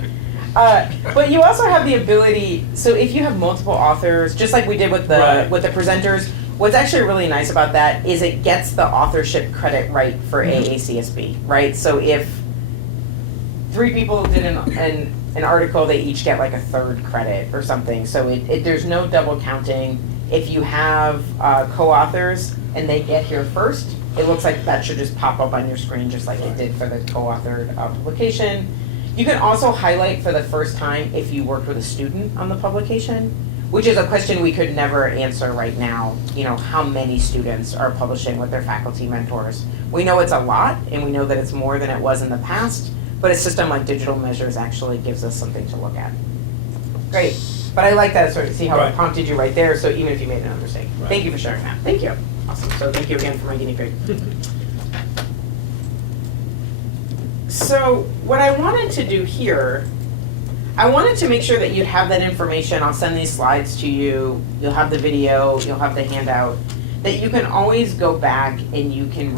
But you also have the ability, so if you have multiple authors, just like we did with the Right. with the presenters, what's actually really nice about that is it gets the authorship credit right for AACSB, right? So if 3 people did an article, they each get like a 3rd credit or something. So there's no double counting. If you have co-authors and they get here first, it looks like that should just pop up on your screen just like it did for the co-authored publication. You can also highlight for the first time if you worked with a student on the publication, which is a question we could never answer right now. How many students are publishing with their faculty mentors? We know it's a lot, and we know that it's more than it was in the past, but a system like Digital Measures actually gives us something to look at. Great, but I like that sort of see how Right. it prompted you right there, so even if you made another mistake. Right. Thank you for sharing that, thank you. Awesome, so thank you again for my guinea pig. So what I wanted to do here, I wanted to make sure that you'd have that information. I'll send these slides to you. You'll have the video, you'll have the handout, that you can always go back and you can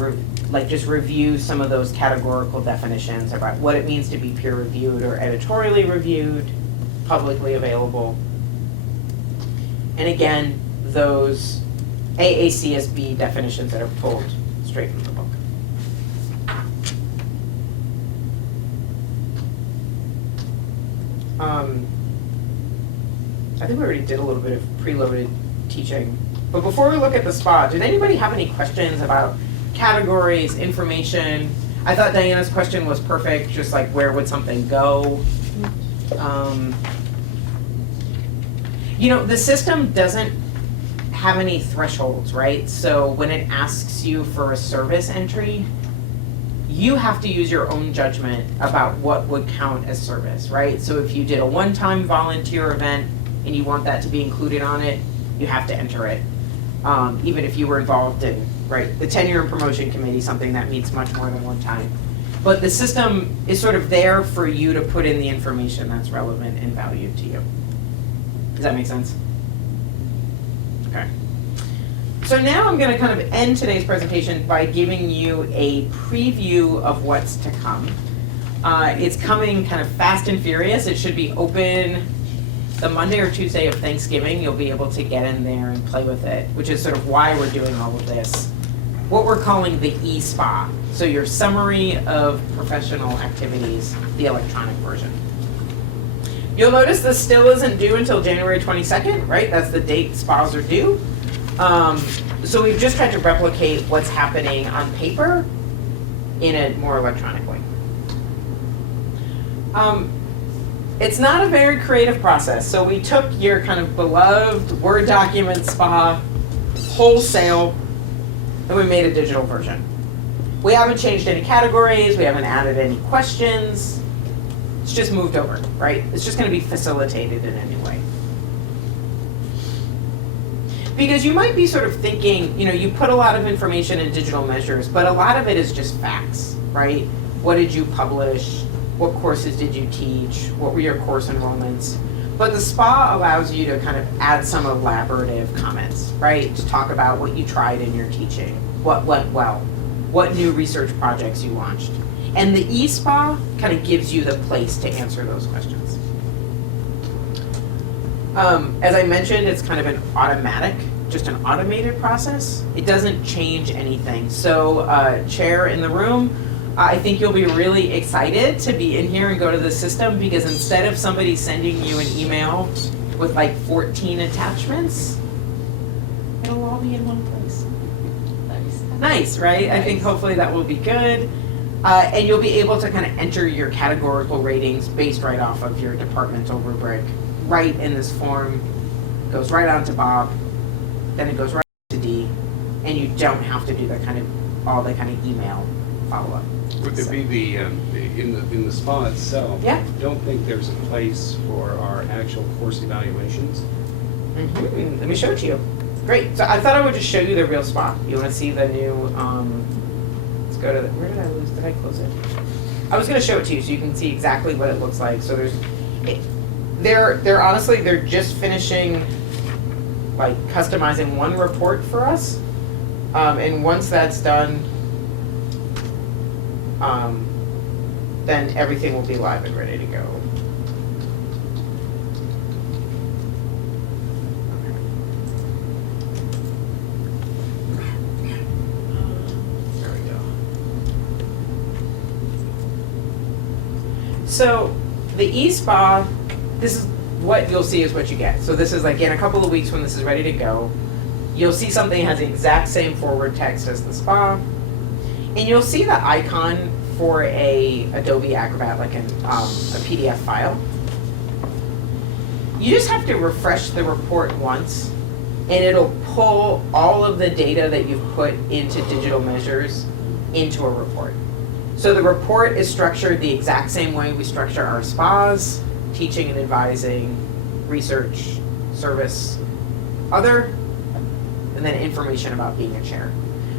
just review some of those categorical definitions about what it means to be peer reviewed or editorially reviewed, publicly available. And again, those AACSB definitions that are pulled straight from the book. I think we already did a little bit of preloaded teaching. But before we look at the SPA, did anybody have any questions about categories, information? I thought Diana's question was perfect, just like where would something go? You know, the system doesn't have any thresholds, right? So when it asks you for a service entry, you have to use your own judgment about what would count as service, right? So if you did a one-time volunteer event and you want that to be included on it, you have to enter it. Even if you were involved in, right, the tenure and promotion committee, something that meets much more than one time. But the system is sort of there for you to put in the information that's relevant and valued to you. Does that make sense? Okay. So now I'm going to kind of end today's presentation by giving you a preview of what's to come. It's coming kind of fast and furious. It should be open the Monday or Tuesday of Thanksgiving. You'll be able to get in there and play with it, which is sort of why we're doing all of this. What we're calling the eSpa. So your summary of professional activities, the electronic version. You'll notice this still isn't due until January 22nd, right? That's the date spas are due. So we've just tried to replicate what's happening on paper in a more electronic way. It's not a very creative process. So we took your kind of beloved Word document spa wholesale and we made a digital version. We haven't changed any categories. We haven't added any questions. It's just moved over, right? It's just going to be facilitated in any way. Because you might be sort of thinking, you know, you put a lot of information in digital measures, but a lot of it is just facts, right? What did you publish? What courses did you teach? What were your course enrollments? But the SPA allows you to kind of add some elaborative comments, right? To talk about what you tried in your teaching, what went well, what new research projects you launched. And the eSPA kind of gives you the place to answer those questions. As I mentioned, it's kind of an automatic, just an automated process. It doesn't change anything. So, chair in the room, I think you'll be really excited to be in here and go to the system because instead of somebody sending you an email with like 14 attachments, it'll all be in one place. Nice, right? I think hopefully that will be good. And you'll be able to kind of enter your categorical ratings based right off of your departmental rubric right in this form. It goes right on to Bob, then it goes right to D, and you don't have to do all the kind of email follow-up. Would there be in the spa itself? Yeah. I don't think there's a place for our actual course evaluations. Mm-hmm. Let me show it to you. Great. So I thought I would just show you the real spa. You want to see the new, let's go to the, where did I lose? Did I close it? I was going to show it to you so you can see exactly what it looks like. So they're honestly, they're just finishing like customizing one report for us. And once that's done, then everything will be live and ready to go. There we go. So the eSpa, this is what you'll see is what you get. So this is like in a couple of weeks when this is ready to go, you'll see something that has the exact same forward text as the spa. And you'll see the icon for a Adobe Acrobat, like a PDF file. You just have to refresh the report once, and it'll pull all of the data that you've put into digital measures into a report. So the report is structured the exact same way we structure our spas, teaching and advising, research, service, other, and then information about being a chair.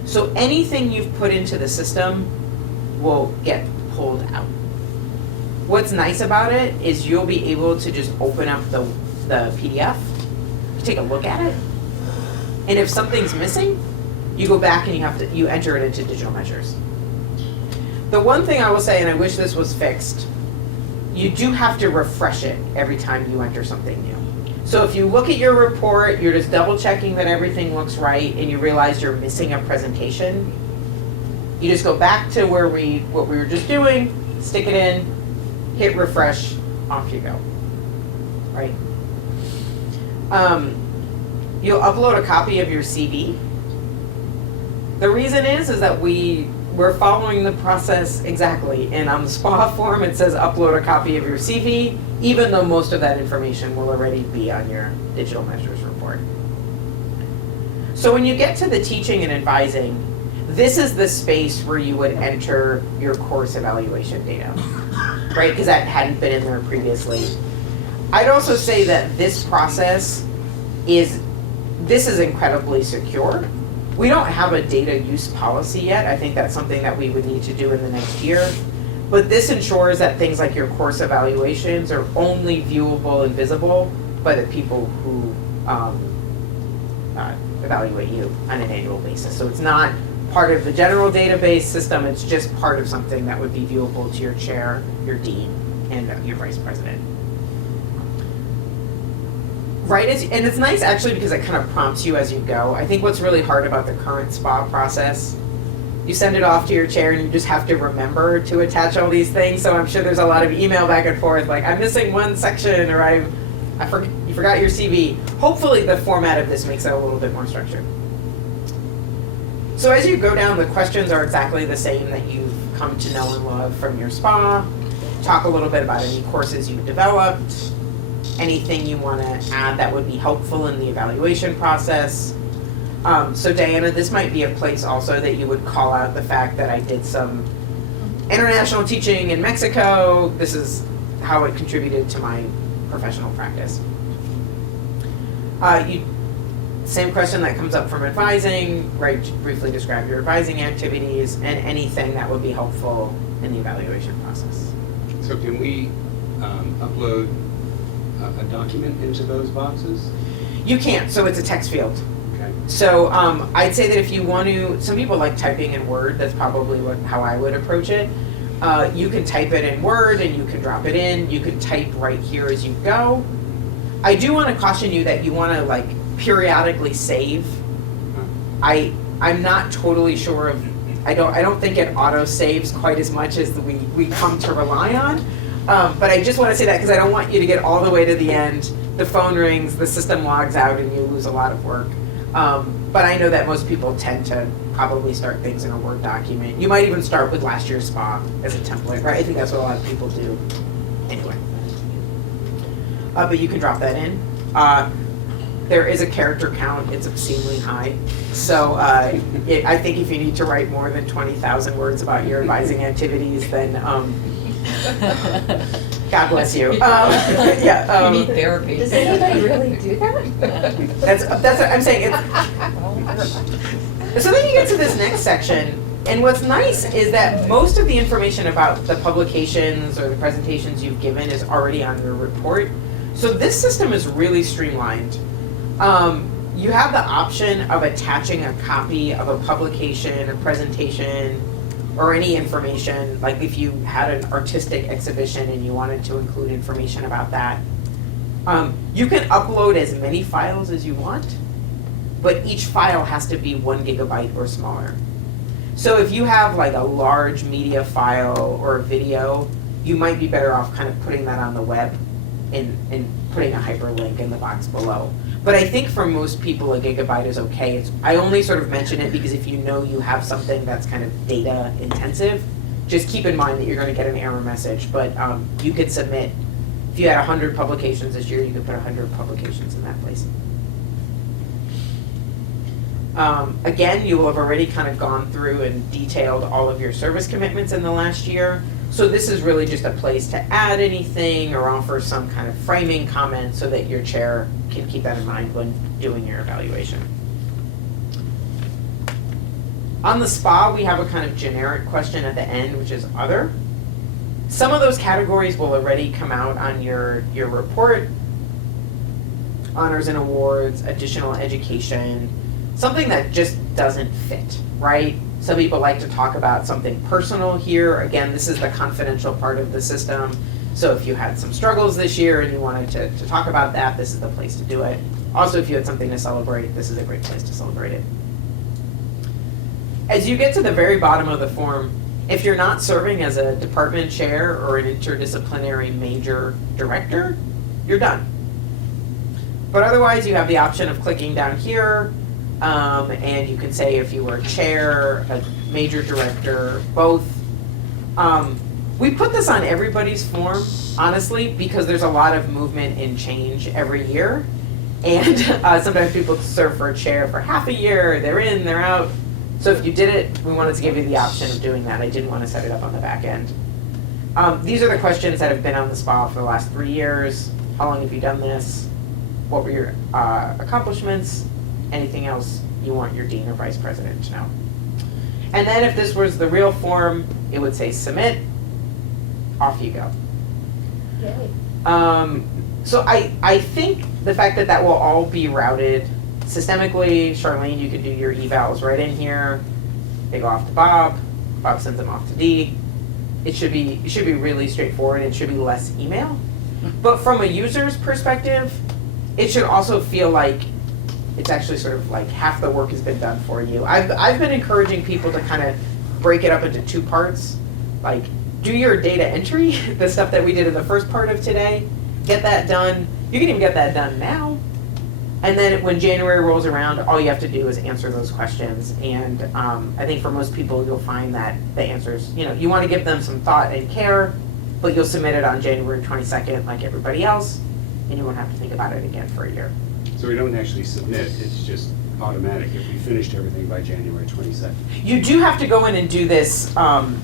So anything you've put into the system will get pulled out. What's nice about it is you'll be able to just open up the PDF, take a look at it, and if something's missing, you go back and you enter it into digital measures. The one thing I will say, and I wish this was fixed, you do have to refresh it every time you enter something new. So if you look at your report, you're just double checking that everything looks right and you realize you're missing a presentation, you just go back to what we were just doing, stick it in, hit refresh, off you go, right? You'll upload a copy of your CV. The reason is that we we're following the process exactly. And on the SPA form, it says upload a copy of your CV, even though most of that information will already be on your digital measures report. So when you get to the teaching and advising, this is the space where you would enter your course evaluation data, right? Because that hadn't been in there previously. I'd also say that this process is incredibly secure. We don't have a data use policy yet. I think that's something that we would need to do in the next year. But this ensures that things like your course evaluations are only viewable and visible by the people who evaluate you on an annual basis. So it's not part of the general database system, it's just part of something that would be viewable to your chair, your dean, and your vice president. Right, and it's nice actually because it kind of prompts you as you go. I think what's really hard about the current SPA process, you send it off to your chair and you just have to remember to attach all these things. So I'm sure there's a lot of email back and forth, like I'm missing one section, or you forgot your CV. Hopefully the format of this makes it a little bit more structured. So as you go down, the questions are exactly the same that you've come to know and love from your SPA. Talk a little bit about any courses you've developed, anything you want to add that would be helpful in the evaluation process. So Diana, this might be a place also that you would call out the fact that I did some international teaching in Mexico. This is how it contributed to my professional practice. Same question that comes up from advising, right? Briefly describe your advising activities and anything that would be helpful in the evaluation process. So can we upload a document into those boxes? You can't, so it's a text field. Okay. So I'd say that if you want to, some people like typing in Word, that's probably how I would approach it. You can type it in Word and you can drop it in. You can type right here as you go. I do want to caution you that you want to like periodically save. I'm not totally sure of, I don't think it auto saves quite as much as we come to rely on. But I just want to say that because I don't want you to get all the way to the end, the phone rings, the system logs out, and you lose a lot of work. But I know that most people tend to probably start things in a Word document. You might even start with last year's SPA as a template, right? I think that's what a lot of people do anyway. But you can drop that in. There is a character count, it's obscenely high. So I think if you need to write more than 20,000 words about your advising activities, then God bless you. Yeah. You need therapy. Does anybody really do that? That's what I'm saying. So then you get to this next section, and what's nice is that most of the information about the publications or the presentations you've given is already on your report. So this system is really streamlined. You have the option of attaching a copy of a publication, a presentation, or any information, like if you had an artistic exhibition and you wanted to include information about that. You can upload as many files as you want, but each file has to be 1 gigabyte or smaller. So if you have like a large media file or a video, you might be better off kind of putting that on the web and putting a hyperlink in the box below. But I think for most people, a gigabyte is okay. I only sort of mention it because if you know you have something that's kind of data intensive, just keep in mind that you're going to get an error message. But you could submit, if you had 100 publications this year, you could put 100 publications in that place. Again, you will have already kind of gone through and detailed all of your service commitments in the last year. So this is really just a place to add anything or offer some kind of framing comment so that your chair can keep that in mind when doing your evaluation. On the SPA, we have a kind of generic question at the end, which is other. Some of those categories will already come out on your report. Honors and awards, additional education, something that just doesn't fit, right? Some people like to talk about something personal here. Again, this is the confidential part of the system. So if you had some struggles this year and you wanted to talk about that, this is the place to do it. Also, if you had something to celebrate, this is a great place to celebrate it. As you get to the very bottom of the form, if you're not serving as a department chair or an interdisciplinary major director, you're done. But otherwise, you have the option of clicking down here, And you can say if you were chair, a major director, both. We put this on everybody's form, honestly, because there's a lot of movement and change every year. And sometimes people serve for a chair for half a year, they're in, they're out. So if you did it, we wanted to give you the option of doing that. I didn't want to set it up on the back end. These are the questions that have been on the SPA for the last 3 years. How long have you done this? What were your accomplishments? Anything else you want your dean or vice president to know? And then if this was the real form, it would say submit, off you go. Yay. So I think the fact that that will all be routed systemically, Charlene, you could do your evals right in here. They go off to Bob. Bob sends them off to Dee. It should be really straightforward. It should be less email. But from a user's perspective, it should also feel like it's actually sort of like half the work has been done for you. I've been encouraging people to kind of break it up into 2 parts. Like, do your data entry, the stuff that we did in the first part of today, get that done. You can even get that done now. And then when January rolls around, all you have to do is answer those questions. And I think for most people, you'll find that the answers, you want to give them some thought and care, but you'll submit it on January 22nd like everybody else, and you won't have to think about it again for a year. So we don't actually submit, it's just automatic if we finished everything by January 22nd. You do have to go in and do this,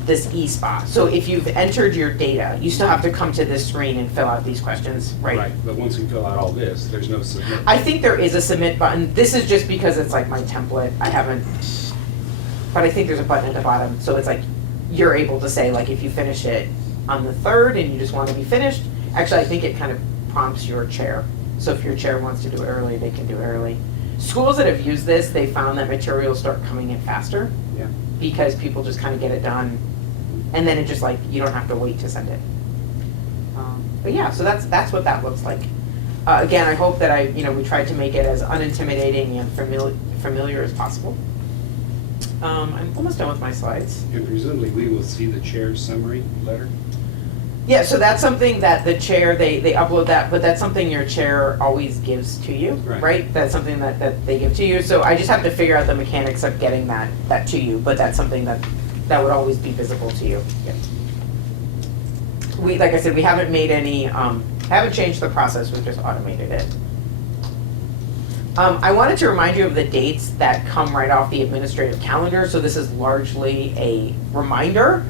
this e-SPA. So if you've entered your data, you still have to come to this screen and fill out these questions, right? But once we fill out all this, there's no submit. I think there is a submit button. This is just because it's like my template. I haven't, but I think there's a button at the bottom. So it's like, you're able to say, like, if you finish it on the 3rd and you just want to be finished, actually, I think it kind of prompts your chair. So if your chair wants to do it early, they can do it early. Schools that have used this, they found that materials start coming in faster. Yeah. Because people just kind of get it done, and then it just like, you don't have to wait to send it. But yeah, so that's what that looks like. Again, I hope that we tried to make it as unintimidating and familiar as possible. I'm almost done with my slides. And presumably, we will see the chair's summary letter? Yeah, so that's something that the chair, they upload that, but that's something your chair always gives to you, right? That's something that they give to you. So I just have to figure out the mechanics of getting that to you, but that's something that would always be visible to you. Yep. Like I said, we haven't made any, haven't changed the process, we've just automated it. I wanted to remind you of the dates that come right off the administrative calendar, so this is largely a reminder.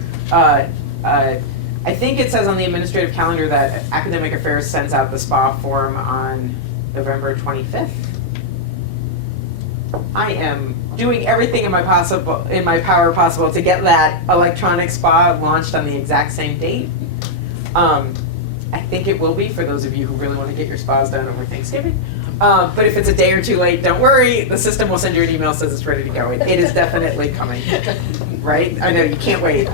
I think it says on the administrative calendar that Academic Affairs sends out the SPA form on November 25th. I am doing everything in my power possible to get that electronic SPA launched on the exact same date. I think it will be for those of you who really want to get your SPAs done over Thanksgiving. But if it's a day or 2 late, don't worry. The system will send you an email that says it's ready to go. It is definitely coming, right? I know you can't wait.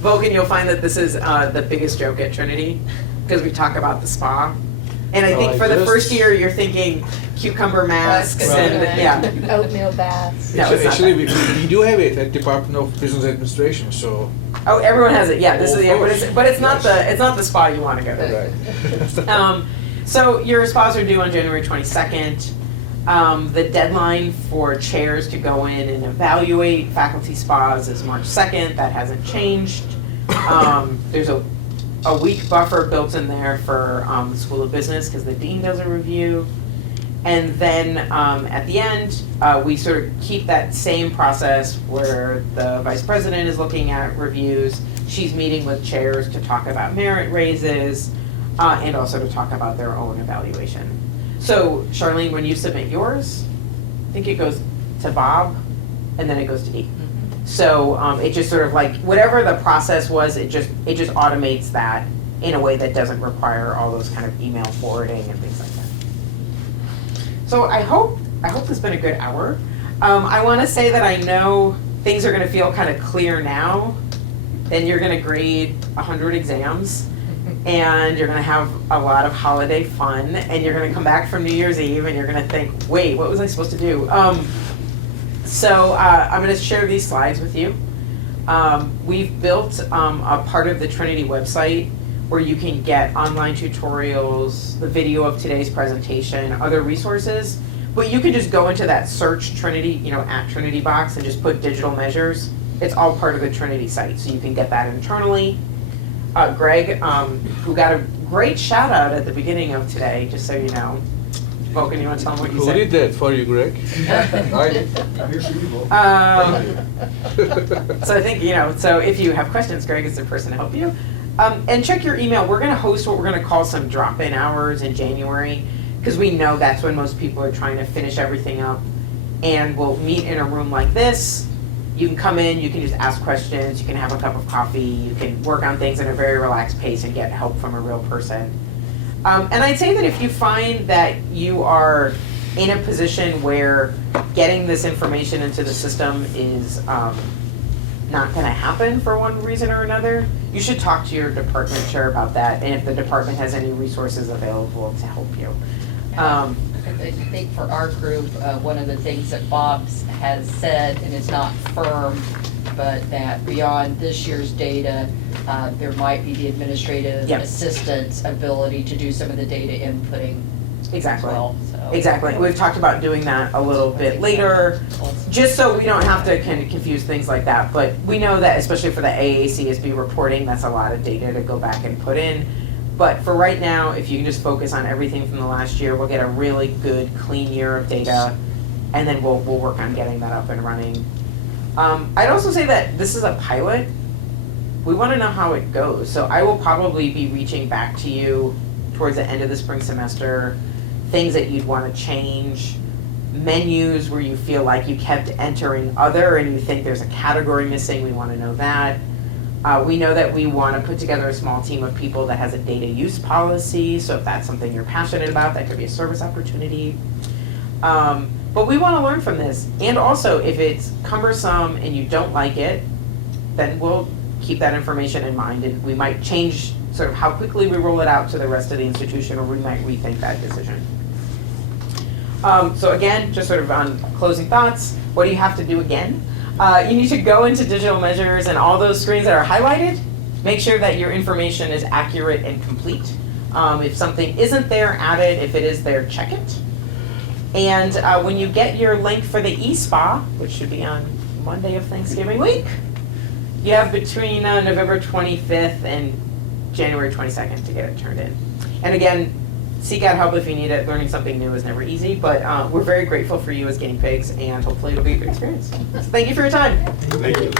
Vogan, you'll find that this is the biggest joke at Trinity because we talk about the SPA. And I think for the first year, you're thinking cucumber masks and, yeah. Oatmeal baths. No, it's not Actually, that. we do have it at Department of Business Administration, so. Oh, everyone has it, yeah, this is, Of yeah, course. but it's not Yes. the spa you want to go to. Right. So your spas are due on January 22nd. The deadline for chairs to go in and evaluate faculty spas is March 2nd. That hasn't changed. There's a week buffer built in there for the School of Business because the dean does a review. And then at the end, we sort of keep that same process where the vice president is looking at reviews. She's meeting with chairs to talk about merit raises and also to talk about their own evaluation. So Charlene, when you submit yours, I think it goes to Bob and then it goes to Dee. So it just sort of like, whatever the process was, it just automates that in a way that doesn't require all those kind of email forwarding and things like that. So I hope this has been a good hour. I want to say that I know things are going to feel kind of clear now. Then you're going to grade 100 exams, and you're going to have a lot of holiday fun, and you're going to come back from New Year's Eve, and you're going to think, wait, what was I supposed to do? So I'm going to share these slides with you. We've built a part of the Trinity website where you can get online tutorials, the video of today's presentation, other resources. But you can just go into that search Trinity, at Trinity box and just put digital measures. It's all part of the Trinity site, so you can get that internally. Greg, who got a great shout out at the beginning of today, just so you know. Vulcan, you want to tell them what you Who said? did that for you, Greg? I did. I'm here for you, Will. So I think, so if you have questions, Greg is the person to help you. And check your email. We're going to host what we're going to call some drop-in hours in January, because we know that's when most people are trying to finish everything up. And we'll meet in a room like this. You can come in, you can just ask questions, you can have a cup of coffee, you can work on things at a very relaxed pace and get help from a real person. And I'd say that if you find that you are in a position where getting this information into the system is not going to happen for one reason or another, you should talk to your department chair about that, and if the department has any resources available to help you. I think for our group, one of the things that Bob has said, and it's not firm, but that beyond this year's data, there might be the administrative Yep. assistant's ability to do some of the data inputting as Exactly. well, so. Exactly. We've talked about doing that a little bit later, just so we don't have to kind of confuse things like that. But we know that especially for the AACSB reporting, that's a lot of data to go back and put in. But for right now, if you can just focus on everything from the last year, we'll get a really good, clean year of data, and then we'll work on getting that up and running. I'd also say that this is a pilot. We want to know how it goes. So I will probably be reaching back to you towards the end of the spring semester, things that you'd want to change, menus where you feel like you kept entering other and you think there's a category missing, we want to know that. We know that we want to put together a small team of people that has a data use policy, so if that's something you're passionate about, that could be a service opportunity. But we want to learn from this. And also, if it's cumbersome and you don't like it, then we'll keep that information in mind, and we might change sort of how quickly we roll it out to the rest of the institution, or we might rethink that decision. So again, just sort of on closing thoughts, what do you have to do again? You need to go into digital measures and all those screens that are highlighted, make sure that your information is accurate and complete. If something isn't there, add it. If it is there, check it. And when you get your link for the eSpa, which should be on Monday of Thanksgiving week, you have between November 25th and January 22nd to get it turned in. And again, seek out help if you need it. Learning something new is never easy, but we're very grateful for you as guinea pigs, and hopefully it'll be a good experience. So thank you for your time. Thank you.